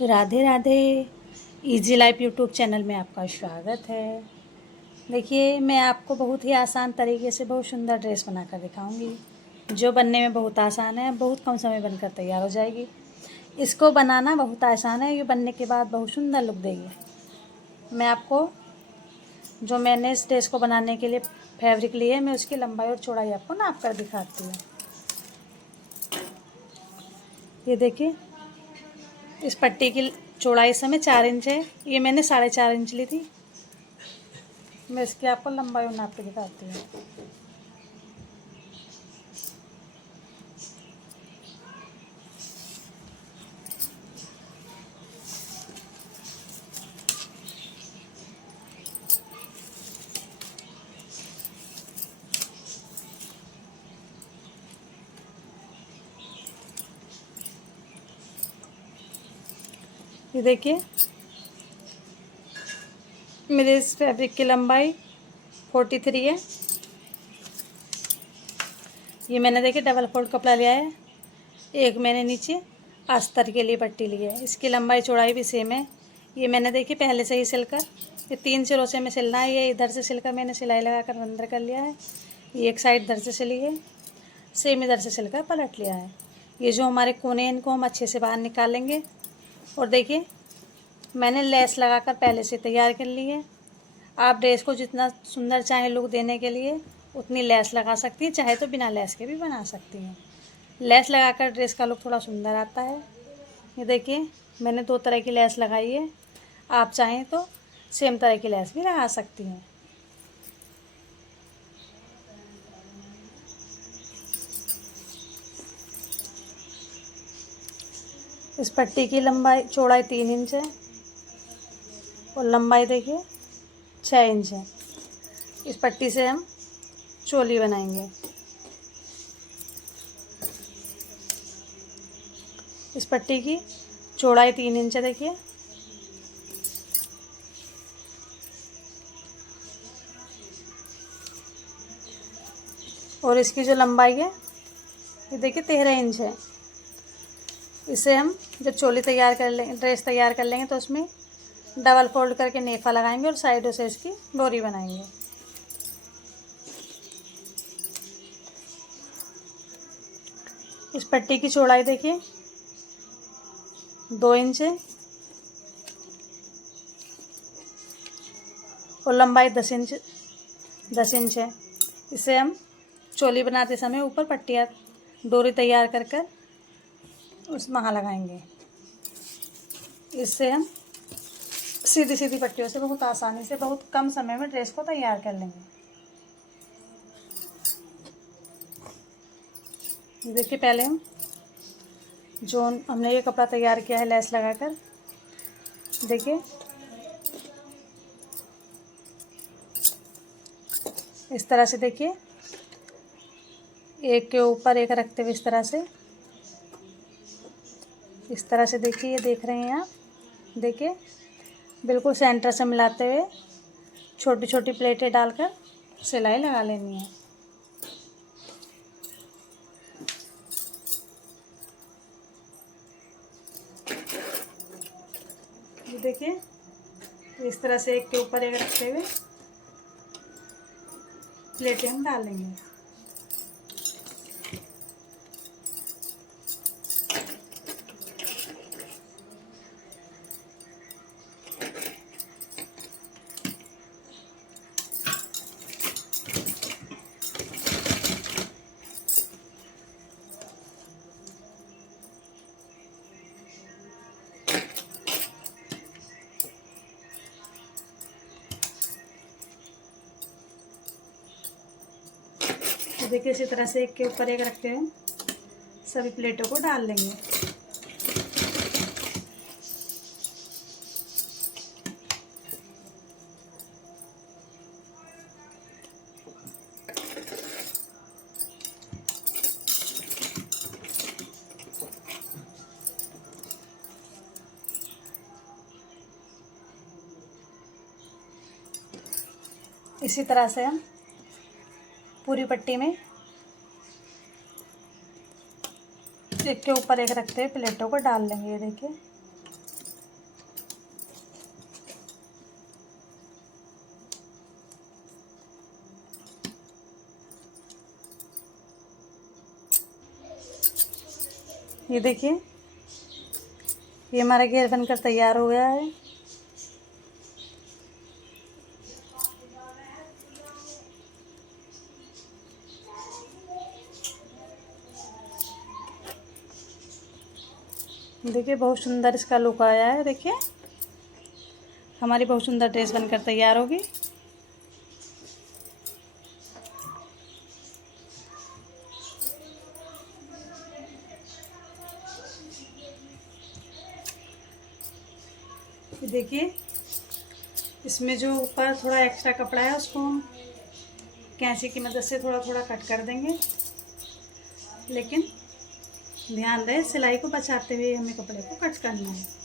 Radhe Radhe. Easy life YouTube channel में आपका स्वागत है। देखिए, मैं आपको बहुत ही आसान तरीके से बहुत सुंदर ड्रेस बनाकर दिखाऊंगी, जो बनने में बहुत आसान है। बहुत कम समय बनकर तैयार हो जाएगी। इसको बनाना बहुत आसान है, ये बनने के बाद बहुत सुंदर लुक देगी। मैं आपको जो मैंने इस ड्रेस को बनाने के लिए फैब्रिक लिए, मैं उसकी लंबाई और चौड़ाई आपको नाप कर दिखाती हूँ। ये देखिए, इस पट्टी की चौड़ाई इस समय 4 इंच है। ये मैंने 4.5 इंच ली थी। मैं इसकी आपको लंबाई और नाप के दिखाती हूँ। ये देखिए, मेरे इस फैब्रिक की लंबाई 43 है। ये मैंने देखिए डबल फोल्ड कपड़ा लिया है। एक मैंने नीचे अस्तर के लिए पट्टी ली है। इसकी लंबाई चौड़ाई भी सेम है। ये मैंने देखिए पहले से ही सिलकर, ये 3 सिरों से में सिलना है। ये इधर से सिलकर मैंने सिलाई लगाकर अंदर कर लिया है। ये एक साइड इधर से सिली है, सेम इधर से सिलकर पलट लिया है। ये जो हमारे कोने, इनको हम अच्छे से बाहर निकालेंगे। और देखिए, मैंने लेस लगाकर पहले से तैयार कर ली है। आप ड्रेस को जितना सुंदर चाहे लुक देने के लिए उतनी लेस लगा सकती हैं, चाहे तो बिना लेस के भी बना सकती हैं। लेस लगाकर ड्रेस का लुक थोड़ा सुंदर आता है। ये देखिए, मैंने 2 तरह की लेस लगाई है। आप चाहें तो सेम तरह की लेस भी लगा सकती हैं। इस पट्टी की लंबाई चौड़ाई 3 इंच है और लंबाई देखिए 6 इंच है। इस पट्टी से हम चोली बनाएंगे। इस पट्टी की चौड़ाई 3 इंच है देखिए। और इसकी जो लंबाई है, ये देखिए 13 इंच है। इसे हम जब चोली तैयार कर लेंगे, ड्रेस तैयार कर लेंगे, तो उसमें डबल फोल्ड करके नेफा लगाएंगे और साइडों से इसकी डोरी बनाएंगे। इस पट्टी की चौड़ाई देखिए 2 इंच है और लंबाई 10 इंच है। इसे हम चोली बनाते समय ऊपर पट्टियाँ डोरी तैयार कर कर उस वहाँ लगाएंगे। इससे हम सीधी सीधी पट्टियों से बहुत आसानी से बहुत कम समय में ड्रेस को तैयार कर लेंगे। देखिए, पहले हम जो हमने ये कपड़ा तैयार किया है लेस लगाकर, देखिए इस तरह से, देखिए एक के ऊपर एक रखते हुए इस तरह से देखिए, ये देख रहे हैं आप। देखिए, बिल्कुल सेंटर से मिलाते हुए छोटी छोटी प्लेटें डालकर सिलाई लगा लेनी है। ये देखिए, इस तरह से एक के ऊपर एक रखते हुए प्लेटें हम डालेंगे। तो देखिए, इसी तरह से एक के ऊपर एक रखते हुए सभी प्लेटों को डाल लेंगे। इसी तरह से हम पूरी पट्टी में एक के ऊपर एक रखते हुए प्लेटों को डाल लेंगे। ये देखिए, ये देखिए, ये हमारा घेर बनकर तैयार हो गया है। देखिए बहुत सुंदर इसका लुक आया है। देखिए हमारी बहुत सुंदर ड्रेस बनकर तैयार होगी। देखिए इसमें जो ऊपर थोड़ा एक्स्ट्रा कपड़ा है उसको हम कैंची की मदद से थोड़ा थोड़ा कट कर देंगे, लेकिन ध्यान रहे सिलाई को बचाते हुए हमें कपड़े को कट करना है।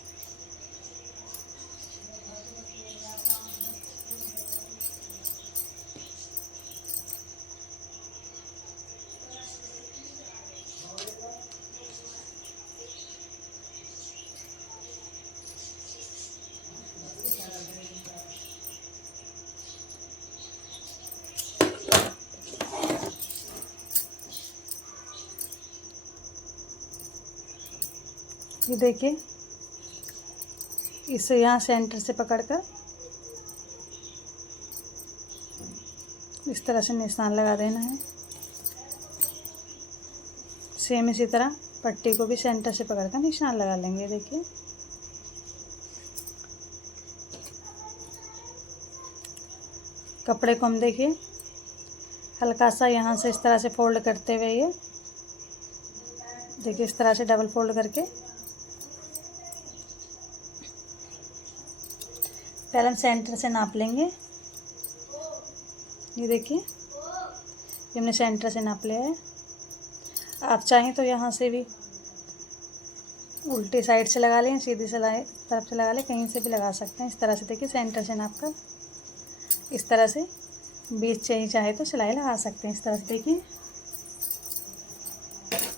ये देखिए इसे यहाँ सेंटर से पकड़कर इस तरह से निशान लगा देना है। सेम इसी तरह पट्टी को भी सेंटर से पकड़कर निशान लगा लेंगे। देखिए कपड़े को हम देखिए हल्का सा यहाँ से इस तरह से फोल्ड करते हुए, ये देखिए इस तरह से डबल फोल्ड करके पहले हम सेंटर से नाप लेंगे। ये देखिए ये हमने सेंटर से नाप लिया है। आप चाहें तो यहाँ से भी उल्टी साइड से लगा लें, सीधी सिलाई तरफ से लगा लें, कहीं से भी लगा सकते हैं। इस तरह से देखिए सेंटर से नाप कर इस तरह से बीच से ही चाहे तो सिलाई लगा सकते हैं। इस तरह से देखिए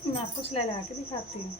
मैं आपको सिलाई लगा के दिखाती हूँ।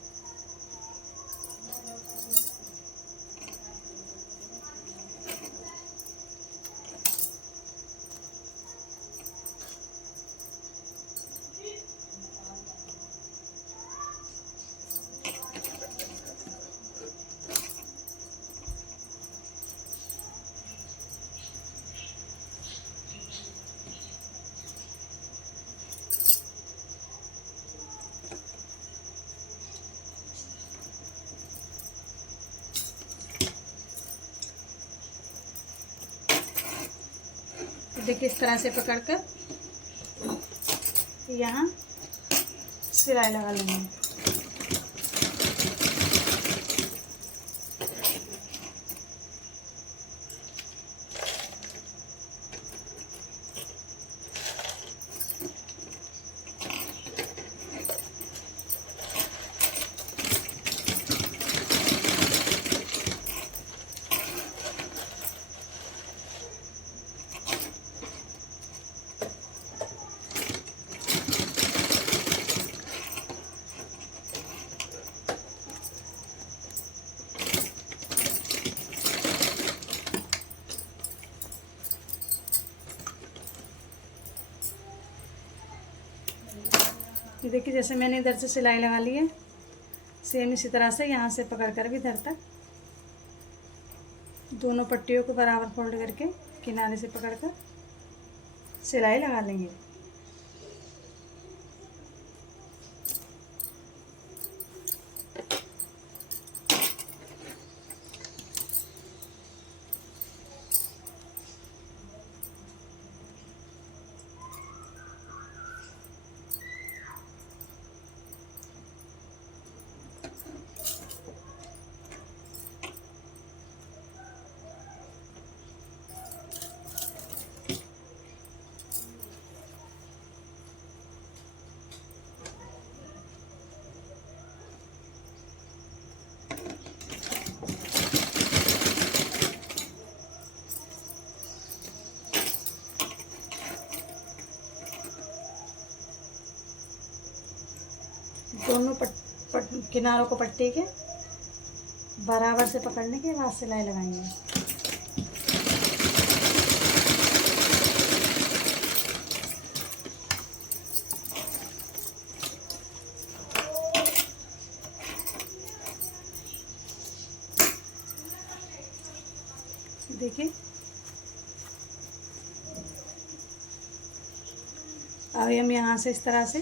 देखिए इस तरह से पकड़कर यहाँ सिलाई लगा लेंगे। ये देखिए जैसे मैंने इधर से सिलाई लगा ली है, सेम इसी तरह से यहाँ से पकड़ कर भी इधर तक दोनों पट्टियों को बराबर फोल्ड करके किनारे से पकड़कर सिलाई लगा लेंगे। दोनों किनारों को पट्टी के बराबर से पकड़ने के बाद सिलाई लगाएंगे। देखिए अब हम यहाँ से इस तरह से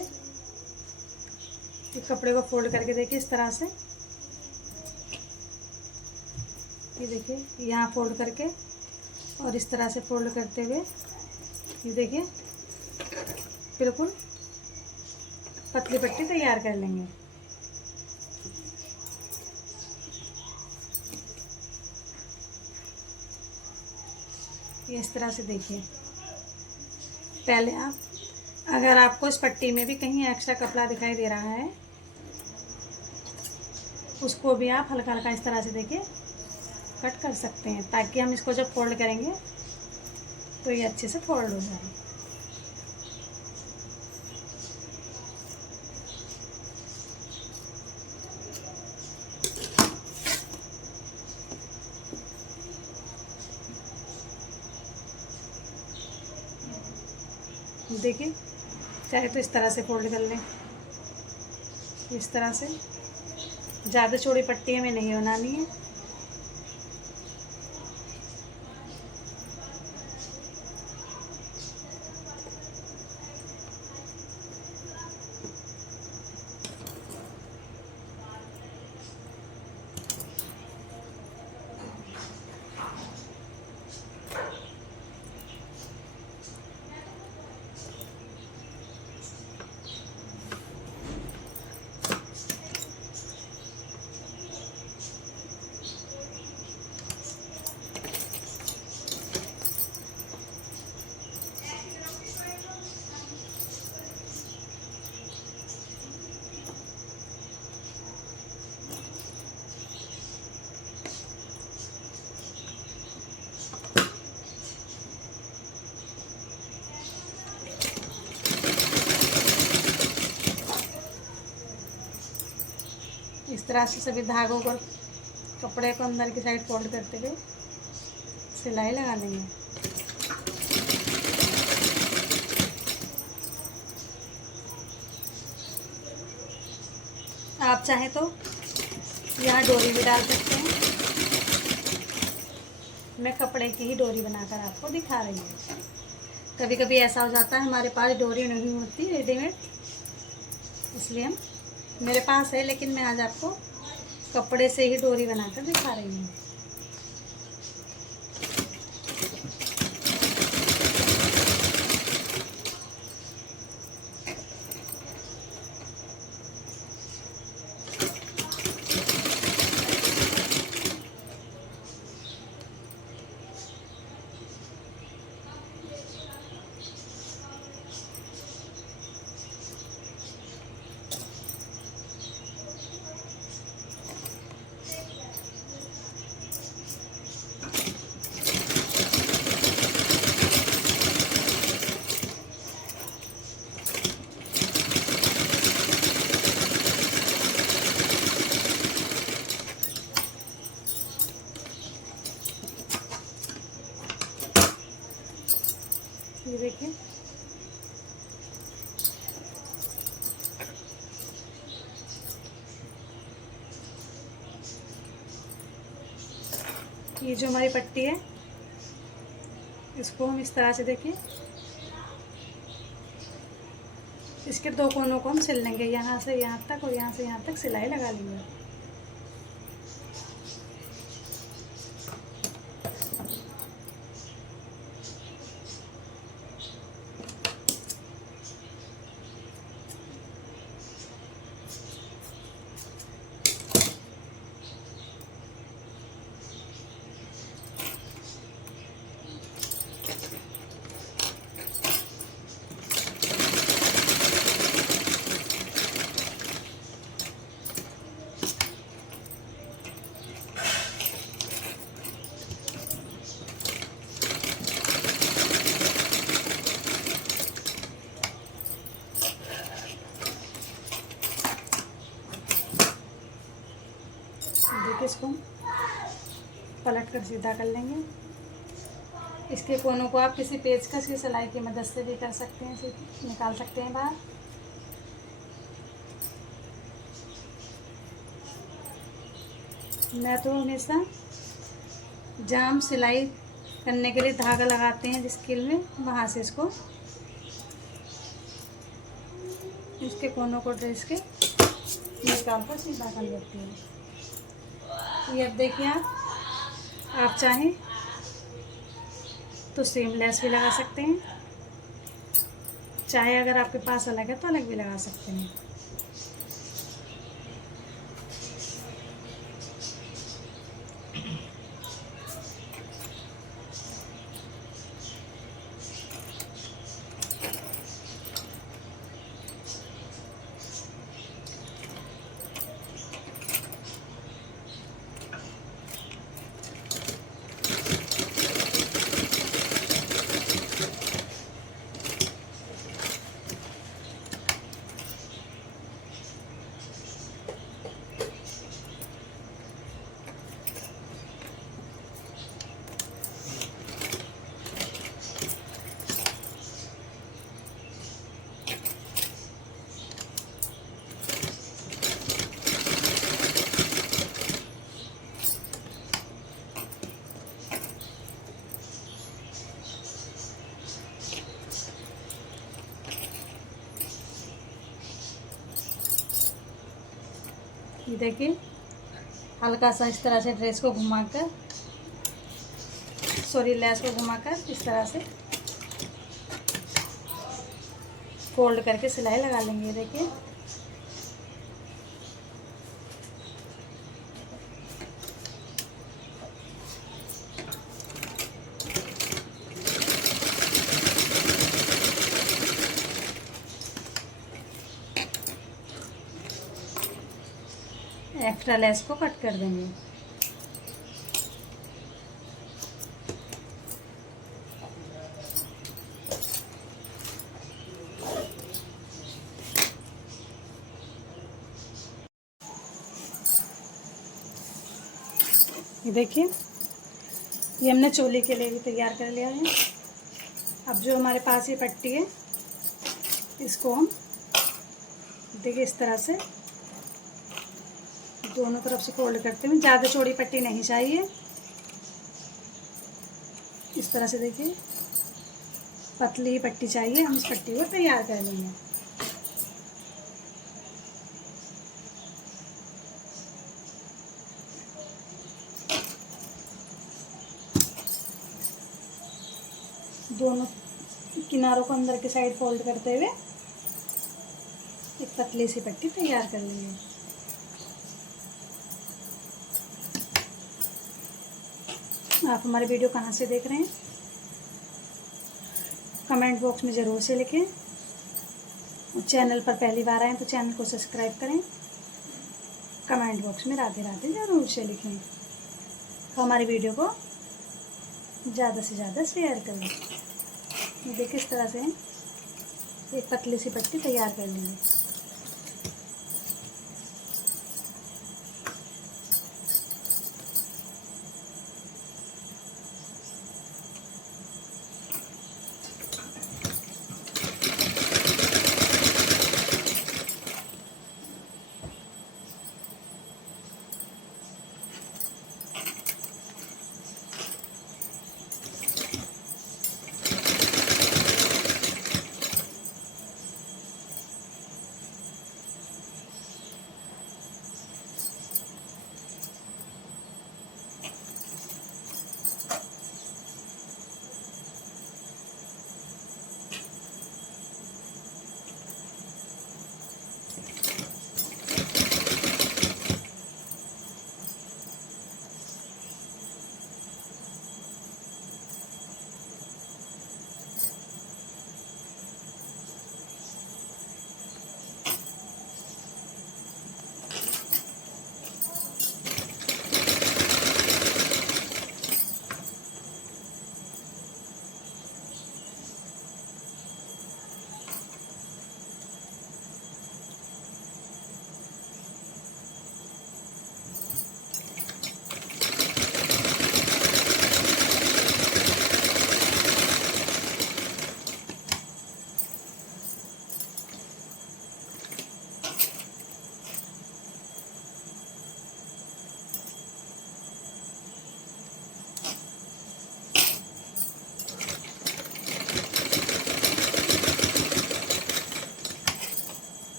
कपड़े को फोल्ड करके देखिए इस तरह से, ये देखिए यहाँ फोल्ड करके और इस तरह से फोल्ड करते हुए ये देखिए बिल्कुल पतली पट्टी तैयार कर लेंगे। ये इस तरह से देखिए। पहले आप अगर आपको इस पट्टी में भी कहीं एक्स्ट्रा कपड़ा दिखाई दे रहा है उसको भी आप हल्का हल्का इस तरह से देखिए कट कर सकते हैं, ताकि हम इसको जब फोल्ड करेंगे तो ये अच्छे से फोल्ड हो जाए। देखिए चाहे तो इस तरह से फोल्ड कर लें, इस तरह से। ज़्यादा चौड़ी पट्टी हमें नहीं बनानी है। इस तरह से सभी धागों को कपड़े को अंदर की साइड फोल्ड करते हुए सिलाई लगा लेंगे। आप चाहें तो यहाँ डोरी भी डाल सकते हैं। मैं कपड़े की ही डोरी बनाकर आपको दिखा रही हूँ। कभी कभी ऐसा हो जाता है हमारे पास डोरी नहीं होती रेडीमेड, इसलिए हम मेरे पास है, लेकिन मैं आज आपको कपड़े से ही डोरी बनाकर दिखा रही हूँ। ये देखिए ये जो हमारी पट्टी है इसको हम इस तरह से देखिए इसके दो कोनों को हम सिल लेंगे, यहाँ से यहाँ तक और यहाँ से यहाँ तक सिलाई लगा लेंगे। देखिए इसको पलट कर सीधा कर लेंगे। इसके कोनों को आप किसी पेचकस की सिलाई की मदद से भी कर सकते हैं, इसे निकाल सकते हैं बाहर। मैं तो हमेशा जाम सिलाई करने के लिए धागा लगाते हैं जिस कील में, वहाँ से इसको इसके कोनों को ड्रेस के निकाल कर सीधा कर लेते हैं। ये अब देखिए आप चाहें तो सेम लेस भी लगा सकते हैं, चाहे अगर आपके पास अलग है तो अलग भी लगा सकते हैं। ये देखिए हल्का सा इस तरह से ड्रेस को घुमाकर, सॉरी लेस को घुमाकर इस तरह से फोल्ड करके सिलाई लगा लेंगे। देखिए एक्स्ट्रा लेस को कट कर देंगे। ये देखिए ये हमने चोली के लिए भी तैयार कर लिया है। अब जो हमारे पास ये पट्टी है इसको हम देखिए इस तरह से दोनों तरफ से फोल्ड करते हुए, ज़्यादा चौड़ी पट्टी नहीं चाहिए, इस तरह से देखिए पतली ही पट्टी चाहिए। हम इस पट्टी को तैयार कर लेंगे। दोनों किनारों को अंदर की साइड फोल्ड करते हुए एक पतली सी पट्टी तैयार कर लेंगे। आप हमारे वीडियो कहाँ से देख रहे हैं कमेंट बॉक्स में ज़रूर से लिखें। और चैनल पर पहली बार आए तो चैनल को सब्सक्राइब करें। कमेंट बॉक्स में राधे राधे ज़रूर से लिखें। हमारी वीडियो को ज़्यादा से ज़्यादा शेयर करें। देखिए इस तरह से एक पतली सी पट्टी तैयार कर लेंगे।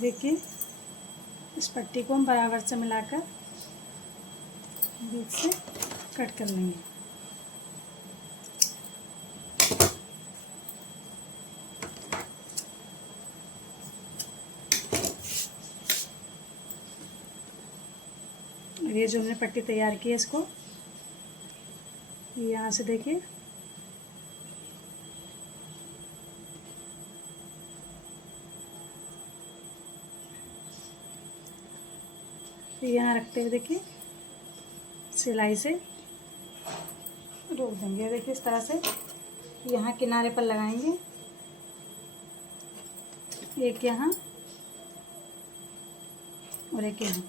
देखिए इस पट्टी को हम बराबर से मिलाकर बीच से कट कर लेंगे। और ये जो हमने पट्टी तैयार की है इसको यहाँ से देखिए यहाँ रखते हुए देखिए सिलाई से रोक देंगे। देखिए इस तरह से यहाँ किनारे पर लगाएंगे, एक यहाँ और एक यहाँ।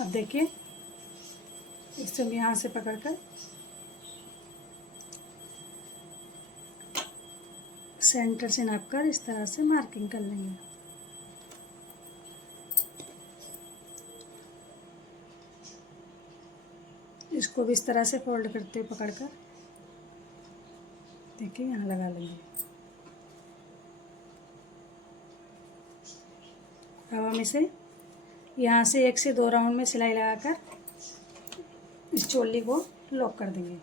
अब देखिए इसे हम यहाँ से पकड़कर सेंटर से नापकर इस तरह से मार्किंग कर लेंगे। इसको भी इस तरह से फोल्ड करते हुए पकड़कर देखिए यहाँ लगा लेंगे। अब हम इसे यहाँ से 1 से 2 राउंड में सिलाई लगाकर इस चोली को लॉक कर देंगे।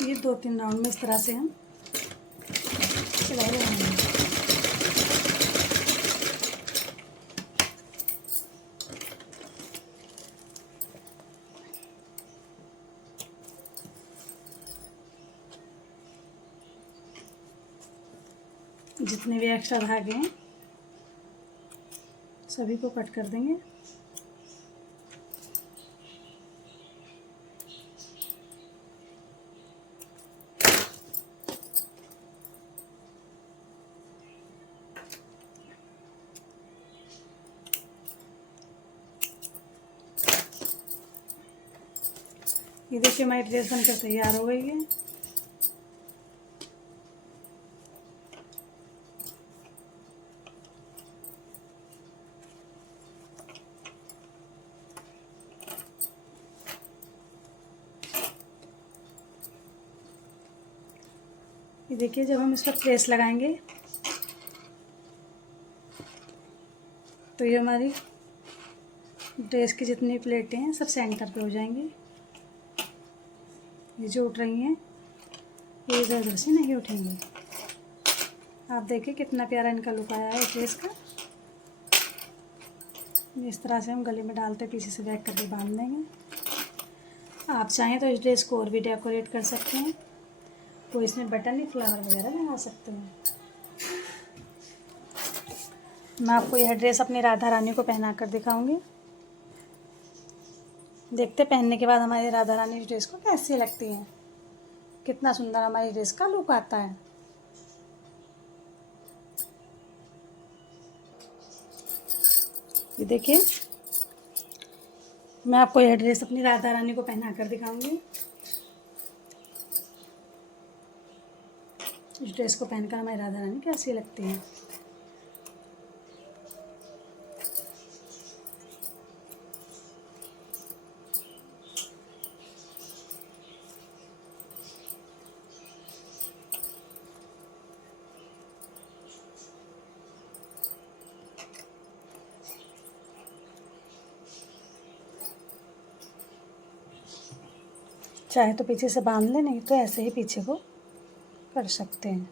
ये 2-3 राउंड में इस तरह से हम सिलाई लगाएंगे। जितने भी एक्स्ट्रा धागे हैं सभी को कट कर देंगे। ये देखिए हमारी ड्रेस बनकर तैयार हो गई है। ये देखिए जब हम इस पर प्रेस लगाएंगे तो ये हमारी ड्रेस की जितनी प्लेटें हैं सब सेंटर पे हो जाएंगी। ये जो उठ रही हैं ये इधर उधर से नहीं उठेंगी। आप देखिए कितना प्यारा इनका लुक आया है ड्रेस का। इस तरह से हम गले में डालते पीछे से बैक करके बांध देंगे। आप चाहें तो इस ड्रेस को और भी डेकोरेट कर सकते हैं, तो इसमें बटन या फ्लावर वगैरह लगा सकते हैं। मैं आपको यह ड्रेस अपनी राधा रानी को पहना कर दिखाऊंगी। देखते पहनने के बाद हमारी राधा रानी की ड्रेस को कैसी लगती है। कितना सुंदर हमारी ड्रेस का लुक आता है। ये देखिए, मैं आपको यह ड्रेस अपनी राधा रानी को पहना कर दिखाऊंगी। इस ड्रेस को पहनकर हमारी राधा रानी कैसी लगती है। चाहे तो पीछे से बांध ले, नहीं तो ऐसे ही पीछे को कर सकते हैं।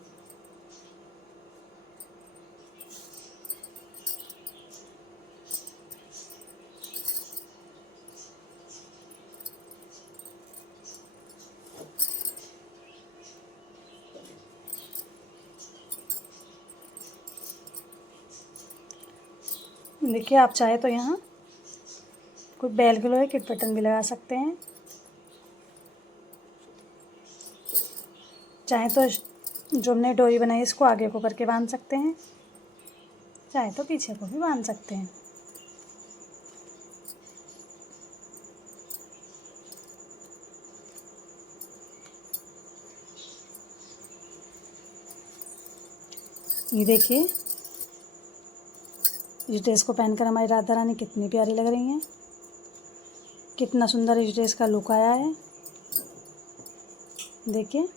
देखिए, आप चाहे तो यहाँ कोई बेल के लोहे किट बटन भी लगा सकते हैं। चाहे तो जो हमने डोरी बनाई इसको आगे को करके बांध सकते हैं, चाहे तो पीछे को भी बांध सकते हैं। ये देखिए, इस ड्रेस को पहनकर हमारी राधा रानी कितनी प्यारी लग रही हैं। कितना सुंदर इस ड्रेस का लुक आया है। देखिए,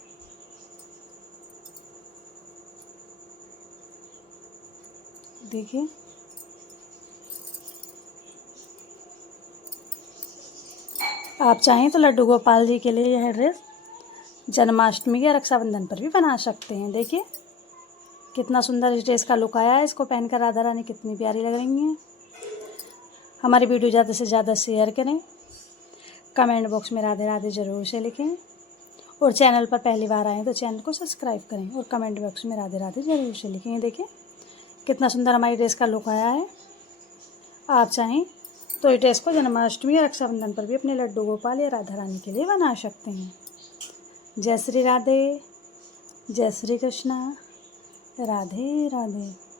देखिए आप चाहें तो लड्डू गोपाल जी के लिए यह ड्रेस जन्माष्टमी या रक्षाबंधन पर भी बना सकते हैं। देखिए कितना सुंदर इस ड्रेस का लुक आया है। इसको पहनकर राधा रानी कितनी प्यारी लग रही हैं। हमारी वीडियो ज़्यादा से ज़्यादा शेयर करें, कमेंट बॉक्स में राधे राधे ज़रूर से लिखें, और चैनल पर पहली बार आएँ तो चैनल को सब्सक्राइब करें और कमेंट बॉक्स में राधे राधे ज़रूर से लिखें। देखिए कितना सुंदर हमारी ड्रेस का लुक आया है। आप चाहें तो इस ड्रेस को जन्माष्टमी या रक्षाबंधन पर भी अपने लड्डू गोपाल या राधा रानी के लिए बना सकते हैं। जय श्री राधे, जय श्री कृष्णा, राधे राधे।